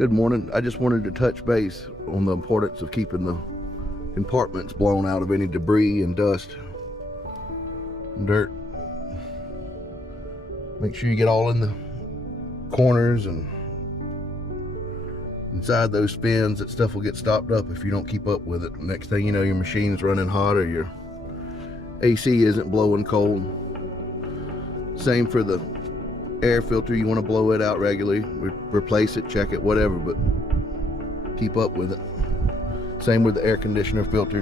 Good morning. I just wanted to touch base on the importance of keeping the compartments blown out of any debris and dust and dirt. Make sure you get all in the corners and inside those fins. That stuff will get stopped up if you don't keep up with it. Next thing you know, your machine's running hot or your AC isn't blowing cold. Same for the air filter. You want to blow it out regularly, replace it, check it, whatever, but keep up with it. Same with the air conditioner filter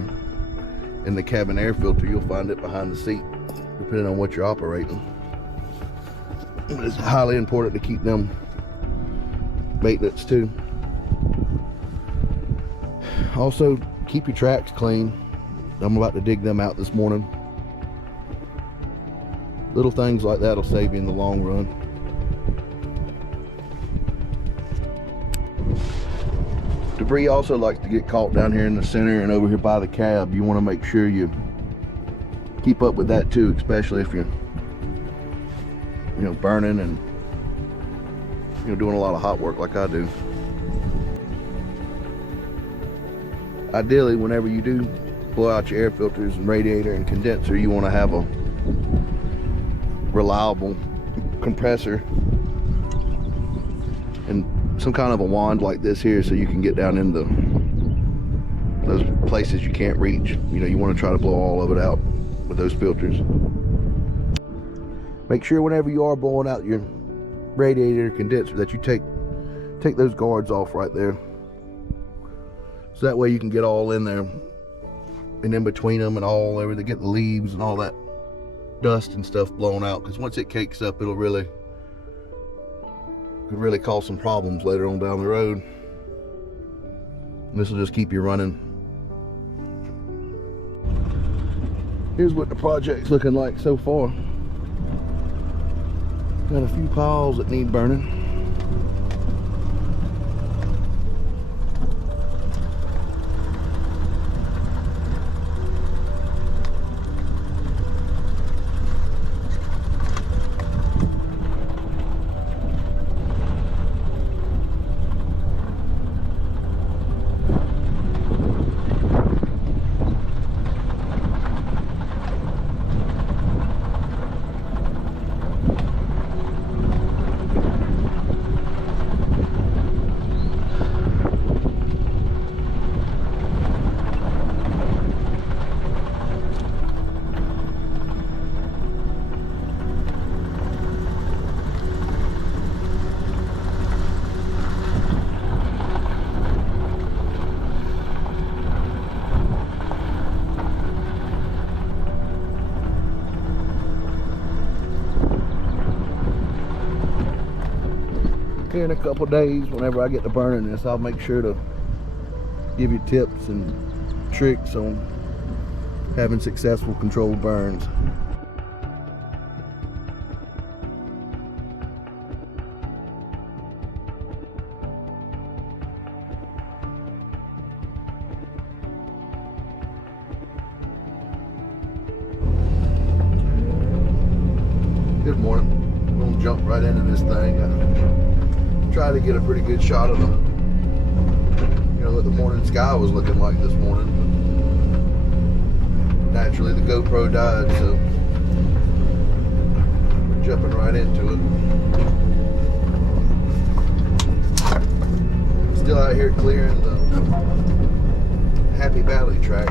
and the cabin air filter. You'll find it behind the seat depending on what you're operating. It's highly important to keep them maintenance too. Also, keep your tracks clean. I'm about to dig them out this morning. Little things like that will save you in the long run. Debris also likes to get caught down here in the center and over here by the cab. You want to make sure you keep up with that too, especially if you're burning and doing a lot of hot work like I do. Ideally, whenever you do blow out your air filters and radiator and condenser, you want to have a reliable compressor and some kind of a wand like this here, so you can get down into those places you can't reach. You want to try to blow all of it out with those filters. Make sure whenever you are blowing out your radiator condenser that you take those guards off right there, so that way you can get all in there and in between them and all over to get the leaves and all that dust and stuff blown out, because once it cakes up, could really cause some problems later on down the road. And this will just keep you running. Here's what the project's looking like so far. Got a few piles that need burning. Here in a couple days, whenever I get to burning this, I'll make sure to give you tips and tricks on having successful controlled burns. Good morning. I'm gonna jump right into this thing. Try to get a pretty good shot of what the morning sky was looking like this morning. Naturally, the GoPro died, so we're jumping right into it. Still out here clearing the Happy Valley track.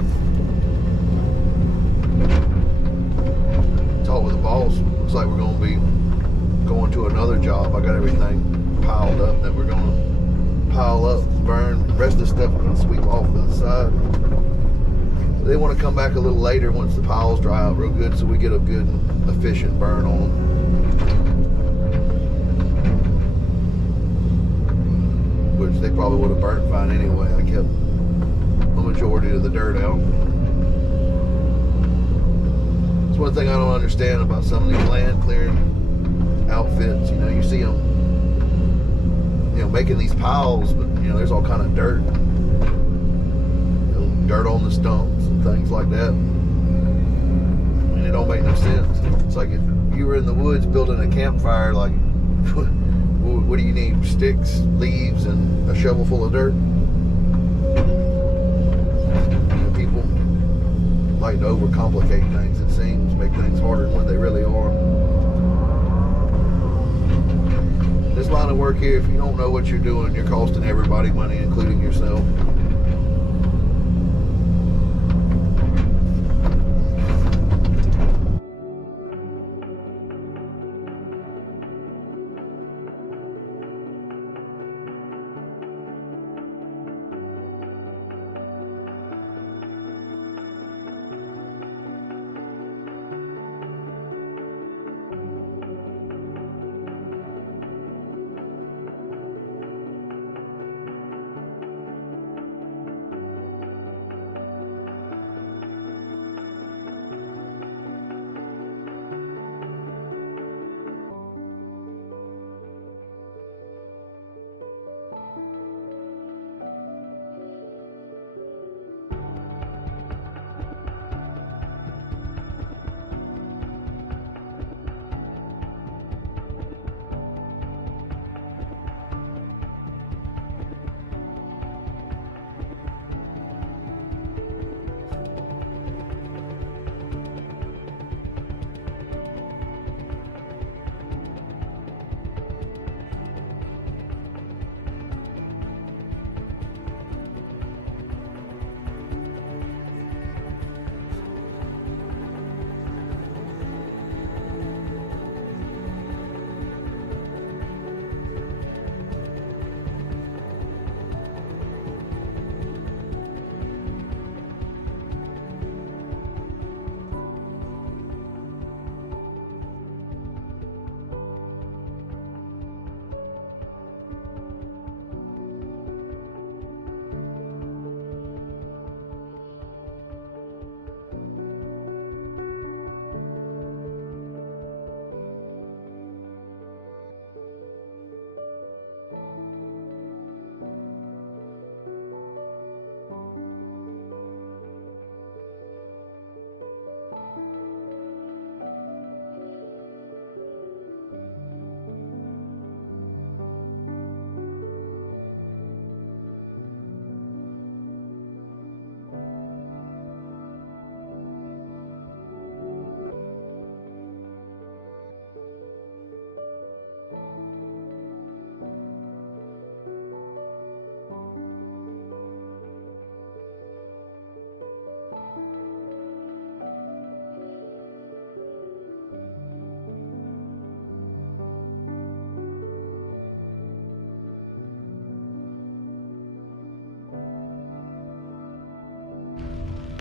Talked with the boss. Looks like we're going to be going to another job. I got everything piled up that we're gonna pile up, burn. The rest of the stuff we're gonna sweep off to the side. They want to come back a little later once the piles dry out real good, so we get a good, efficient burn on them. Which they probably would have burnt fine anyway. I kept the majority of the dirt out. It's one thing I don't understand about some of these land clearing outfits. You see them making these piles, but there's all kind of dirt, dirt on the stumps and things like that, and it don't make no sense. It's like if you were in the woods building a campfire, like What do you need? Sticks, leaves, and a shovel full of dirt? People like to overcomplicate things, it seems, make things harder than what they really are. This line of work here, if you don't know what you're doing, you're costing everybody money, including yourself.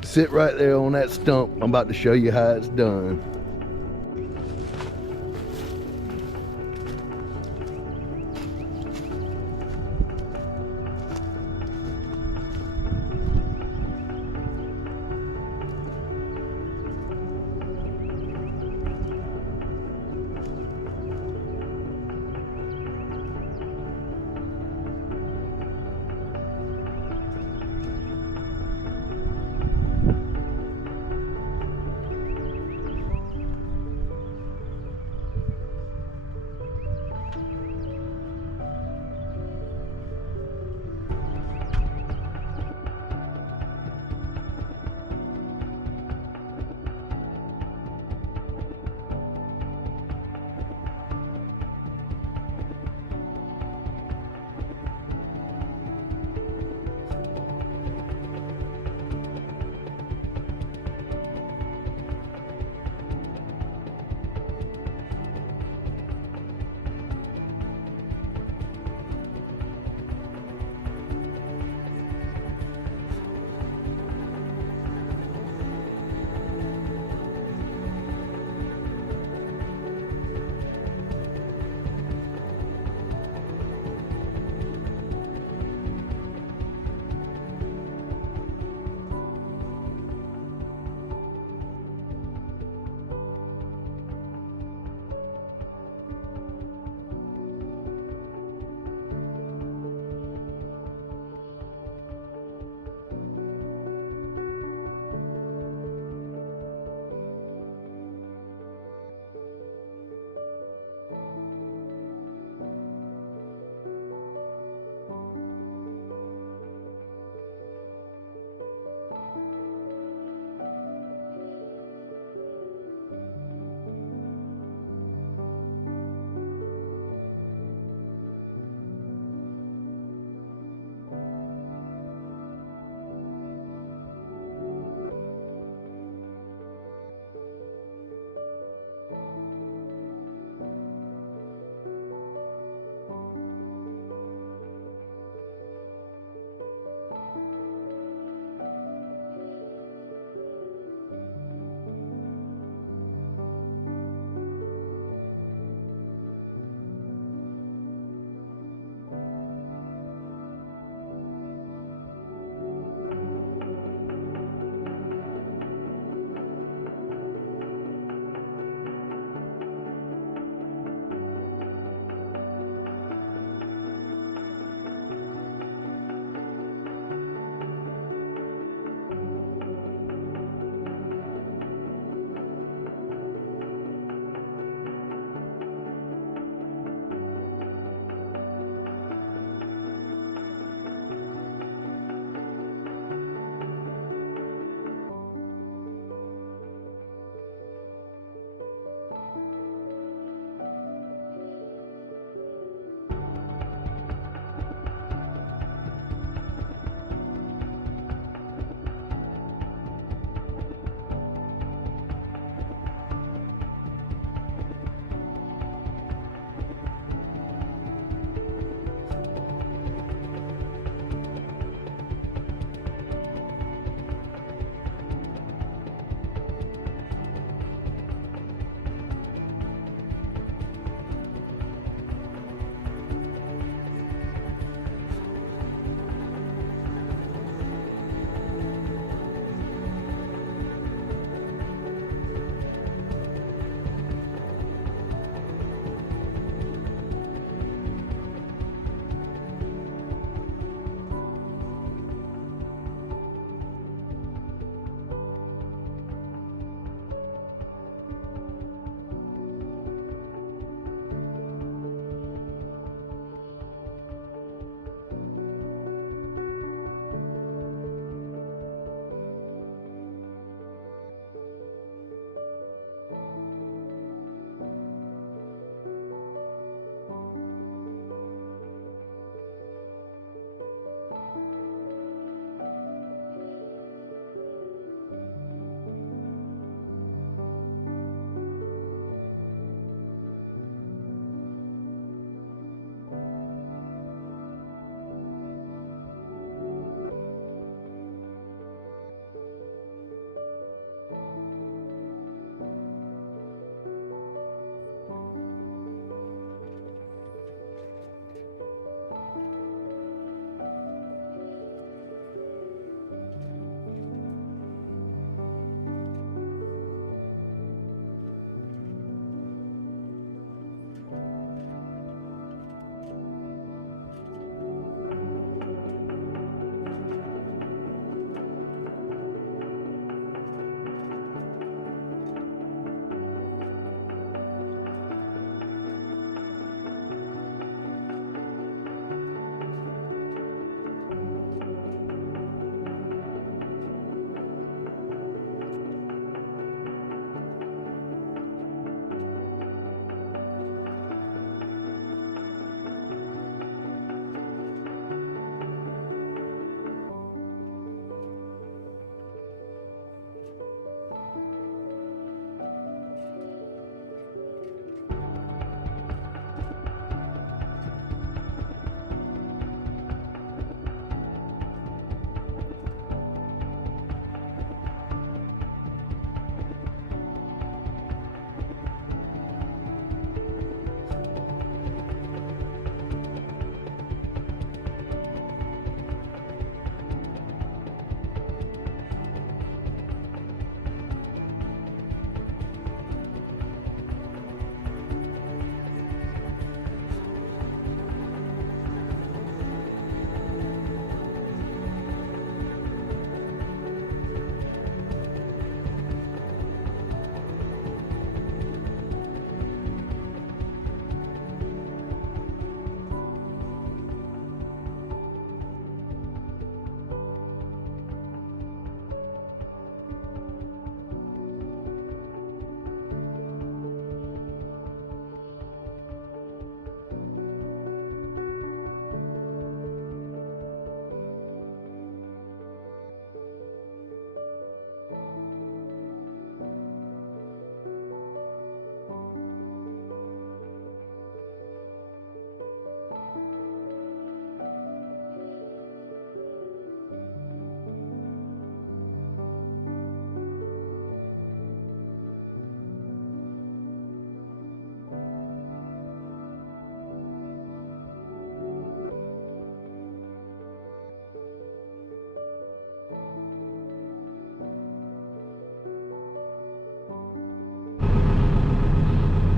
Sit right there on that stump. I'm about to show you how it's done.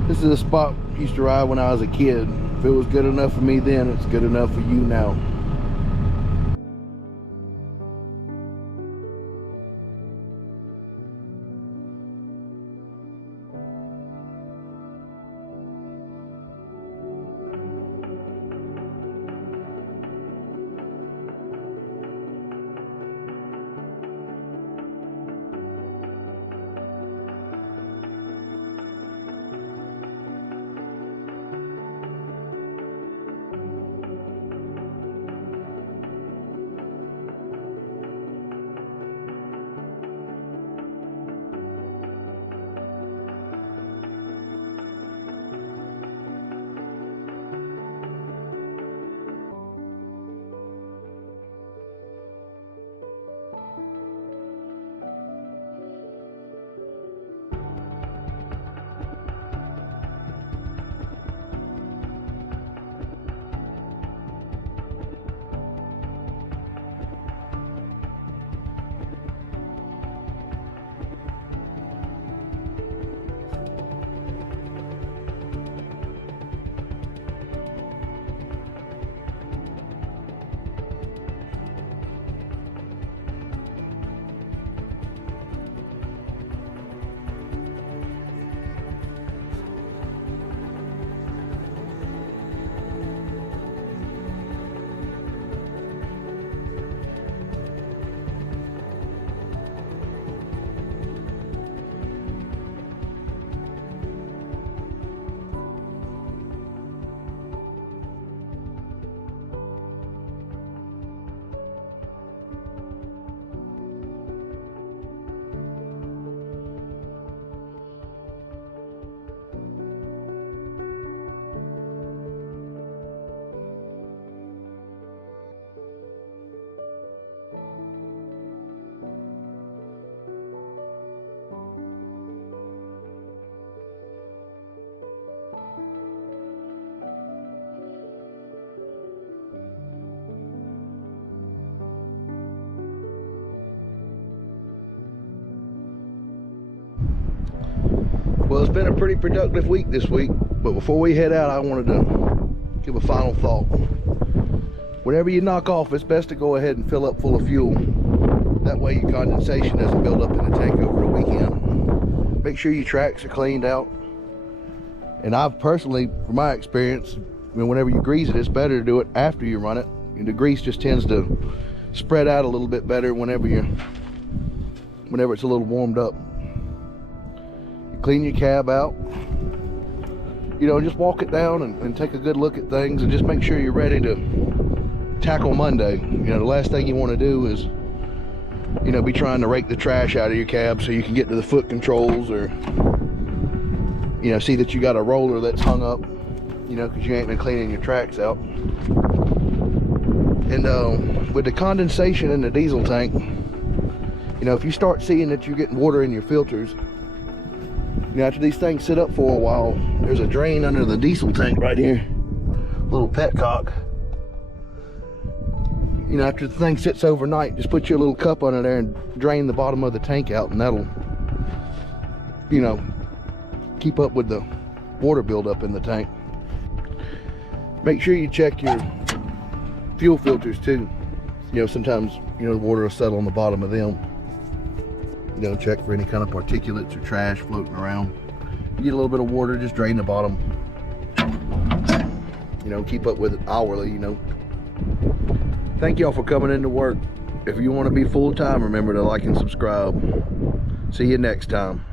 This is a spot I used to ride when I was a kid. If it was good enough for me then, it's good enough for you now. Well, it's been a pretty productive week this week, but before we head out, I wanted to give a final thought. Whenever you knock off, it's best to go ahead and fill up full of fuel. That way your condensation doesn't build up in the tank over the weekend. Make sure your tracks are cleaned out. And I've personally, from my experience, whenever you grease it, it's better to do it after you run it. And the grease just tends to spread out a little bit better whenever it's a little warmed up. Clean your cab out, just walk it down and take a good look at things, and just make sure you're ready to tackle Monday. The last thing you want to do is be trying to rake the trash out of your cab so you can get to the foot controls, or see that you got a roller that's hung up, because you ain't been cleaning your tracks out. And with the condensation in the diesel tank, if you start seeing that you're getting water in your filters, after these things sit up for a while, there's a drain under the diesel tank right here, little petcock. After the thing sits overnight, just put your little cup under there and drain the bottom of the tank out, and that'll keep up with the water buildup in the tank. Make sure you check your fuel filters too. Sometimes the water will settle on the bottom of them. Check for any kind of particulates or trash floating around. You get a little bit of water, just drain the bottom. Keep up with it hourly. Thank y'all for coming into work. If you want to be full-time, remember to like and subscribe. See you next time.